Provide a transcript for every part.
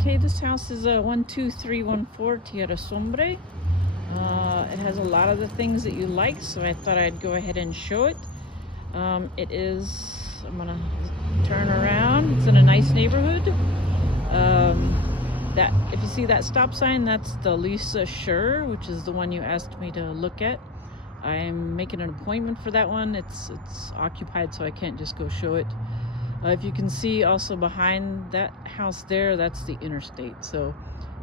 Okay, this house is 12314 Tierra Sombra. It has a lot of the things that you like, so I thought I'd go ahead and show it. It is, I'm gonna turn around. It's in a nice neighborhood. That if you see that stop sign, that's the Lisa Schur, which is the one you asked me to look at. I'm making an appointment for that one. It's occupied, so I can't just go show it. If you can see also behind that house there, that's the interstate. So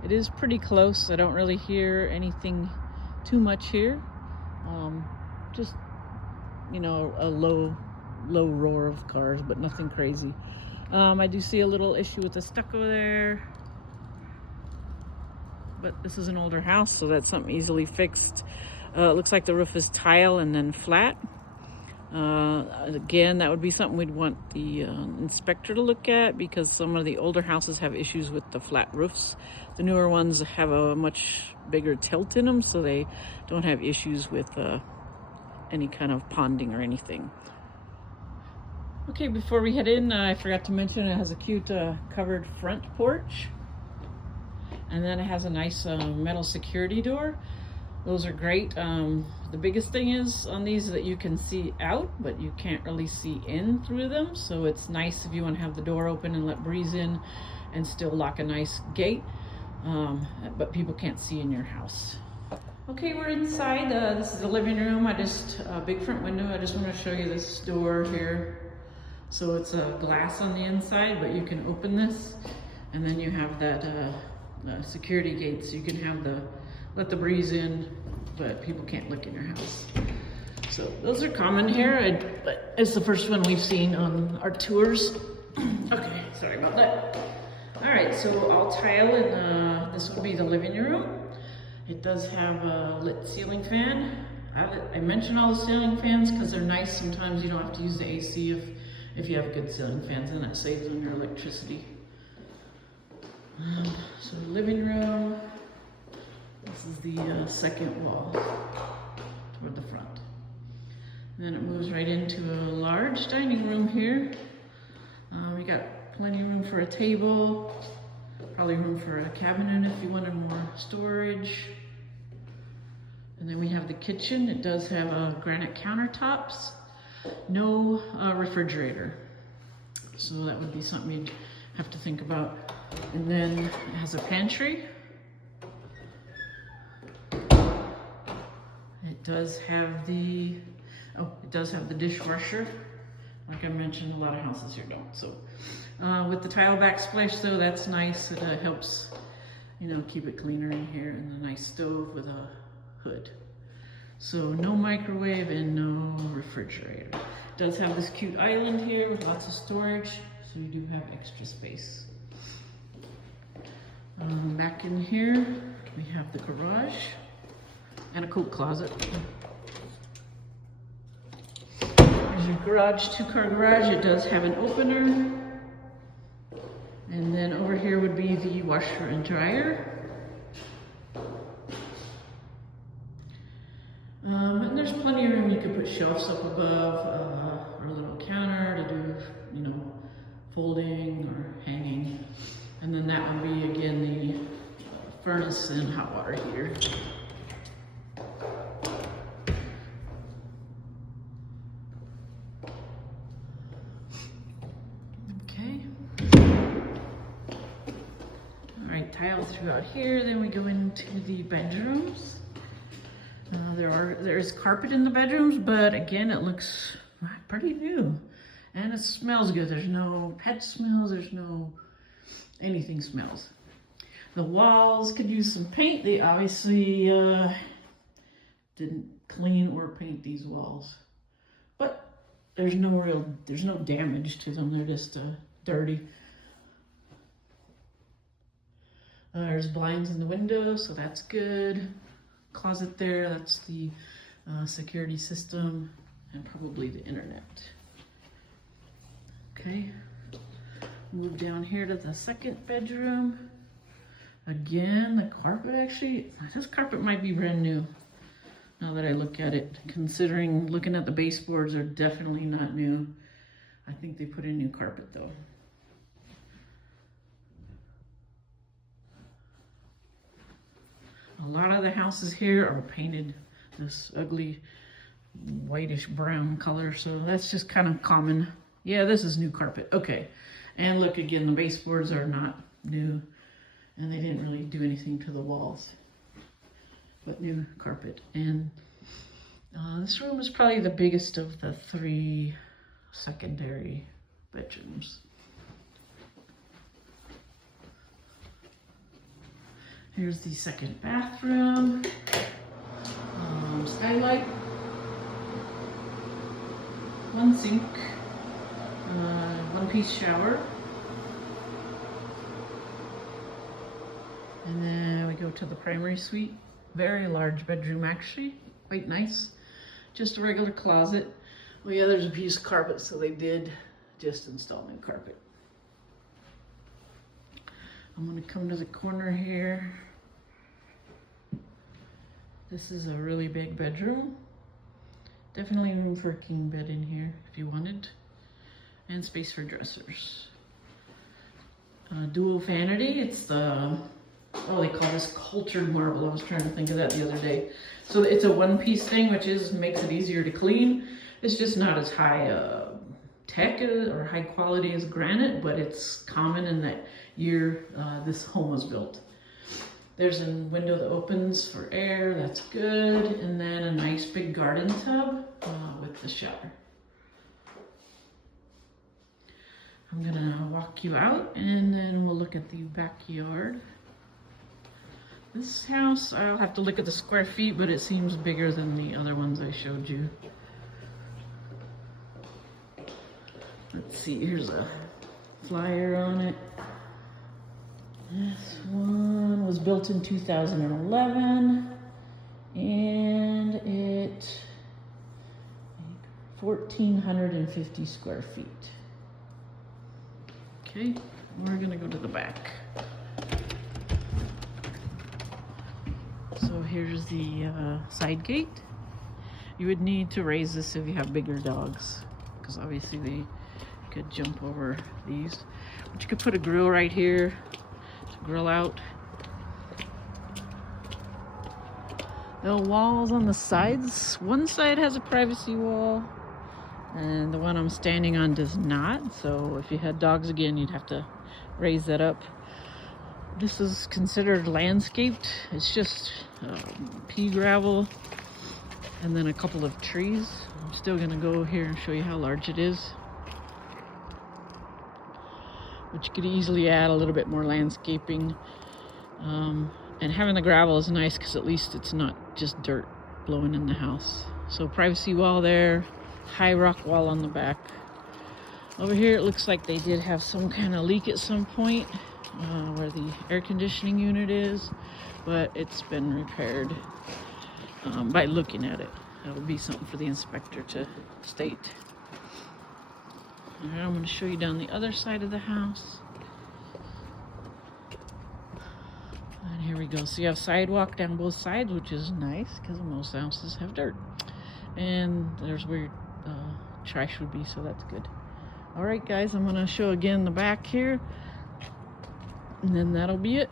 it is pretty close. I don't really hear anything too much here. Just, you know, a low roar of cars, but nothing crazy. I do see a little issue with the stucco there. But this is an older house, so that's something easily fixed. It looks like the roof is tile and then flat. Again, that would be something we'd want the inspector to look at, because some of the older houses have issues with the flat roofs. The newer ones have a much bigger tilt in them, so they don't have issues with any kind of ponding or anything. Okay, before we head in, I forgot to mention it has a cute covered front porch, and then it has a nice metal security door. Those are great. The biggest thing is on these that you can see out, but you can't really see in through them. So it's nice if you want to have the door open and let breeze in and still lock a nice gate, but people can't see in your house. Okay, we're inside. This is the living room. Big front window. I just want to show you this door here. So it's a glass on the inside, but you can open this, and then you have that security gate, so you can have let the breeze in, but people can't look in your house. So those are common here, but it's the first one we've seen on our tours. Okay, sorry about that. All right, so all tile, and this will be the living room. It does have a lit ceiling fan. I mention all the ceiling fans because they're nice. Sometimes you don't have to use the AC if you have good ceiling fans, and that saves on your electricity. So living room. This is the second wall toward the front. And then it moves right into a large dining room here. We got plenty of room for a table, probably room for a cabinet if you wanted more storage. And then we have the kitchen. It does have granite countertops, no refrigerator. So that would be something you'd have to think about. And then it has a pantry. It does have the dishwasher. Like I mentioned, a lot of houses here don't. So with the tile backsplash though, that's nice. It helps, you know, keep it cleaner in here, and a nice stove with a hood. So no microwave and no refrigerator. It does have this cute island here with lots of storage, so you do have extra space. Back in here, we have the garage and a coat closet. There's your garage, two-car garage. It does have an opener. And then over here would be the washer and dryer. And there's plenty of room. You could put shelves up above, or a little counter to do, you know, folding or hanging. And then that would be, again, the furnace and hot water heater. Okay. All right, tile throughout here. Then we go into the bedrooms. There's carpet in the bedrooms, but again, it looks pretty new, and it smells good. There's no pet smells. There's no anything smells. The walls could use some paint. They obviously didn't clean or paint these walls, but there's no damage to them. They're just dirty. There's blinds in the window, so that's good. Closet there, that's the security system, and probably the internet. Okay, move down here to the second bedroom. Again, the carpet this carpet might be brand new now that I look at it, considering looking at the baseboards are definitely not new. I think they put in new carpet though. lot of the houses here are painted this ugly whitish brown color, so that's just kind of common. Yeah, this is new carpet. Okay, and look again, the baseboards are not new, and they didn't really do anything to the walls, but new carpet. And this room is probably the biggest of the 3 secondary bedrooms. Here's the second bathroom. Skylight. 1 sink. 1-piece shower. And then we go to the primary suite. Very large bedroom, actually. Quite nice. Just a regular closet. Oh yeah, there's a piece of carpet, so they did just install new carpet. I'm gonna come to the corner here. This is a really big bedroom. Definitely room for a king bed in here if you wanted. And space for dressers. Dual vanity. It's the, oh, they call this cultured marble. I was trying to think of that the other day. So it's a 1-piece thing, which makes it easier to clean. It's just not as high tech or high quality as granite, but it's common in that year this home was built. There's a window that opens for air, that's good. And then a nice big garden tub with the shower. I'm gonna walk you out and then we'll look at the backyard. This house, I'll have to look at the square feet, but it seems bigger than the other ones I showed you. Let's see, here's a flyer on it. This one was built in 2011 and it 1,450 square feet. Okay, we're gonna go to the back. So here's the side gate. You would need to raise this if you have bigger dogs, because obviously they could jump over these. But you could put a grill right here to grill out. The walls on the sides, one side has a privacy wall and the one I'm standing on does not. So if you had dogs again, you'd have to raise that up. This is considered landscaped. It's just pea gravel and then a couple of trees. I'm still gonna go here and show you how large it is. But you could easily add a little bit more landscaping. And having the gravel is nice because at least it's not just dirt blowing in the house. So privacy wall there, high rock wall on the back. Over here it looks like they did have some kind of leak at some point where the air conditioning unit is, but it's been repaired by looking at it. That would be something for the inspector to state. All right, I'm going to show you down the other side of the house. And here we go. So you have sidewalk down both sides, which is nice because most houses have dirt. And there's where trash would be, so that's good. All right, guys, I'm going to show again the back here. And then that'll be it.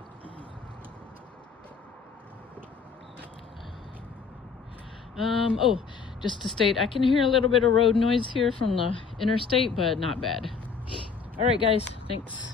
Oh, just to state, I can hear a little bit of road noise here from the interstate, but not bad. All right, guys, thanks.